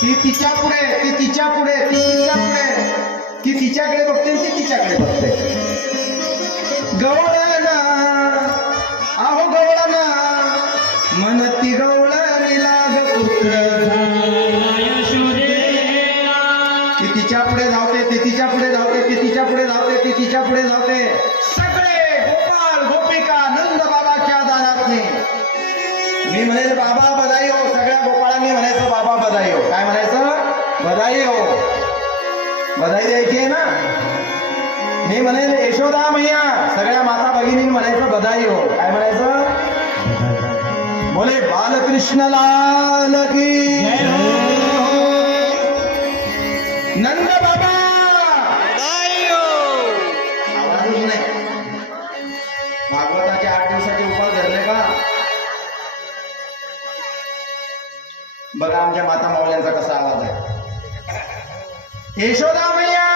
ती तिच्या पुढे ती तिच्या पुढे ती तिच्या पुढे ती तिच्याकडे बघते ती तिच्याकडे बघते. गवळणा आहो गवळणा म्हणती गवळणी लाग पुत्र. ती तिच्या पुढे धावते ती तिच्या पुढे धावते ती तिच्या पुढे धावते ती तिच्या पुढे धावते. सगळे गोपाल गोपिका नंद बाबाच्या दारातने. मी म्हणेल बाबा बधाई हो. सगळ्या गोपाळांनी म्हणायचं बाबा बधाई हो. काय म्हणायचं? बधाई हो. बधाई द्यायची आहे ना. मी म्हणेल यशोदा मैया. सगळ्या माता भगिनी म्हणायचं बधाई हो. काय म्हणायचं? बोले बालकृष्ण लाल की नंद बाबा आवाजच नाही. भागवताचे 8 दिवसाचे उपास धरले का? बघा आमच्या माता माऊल्यांचा कसा आवाज आहे. यशोदा मैया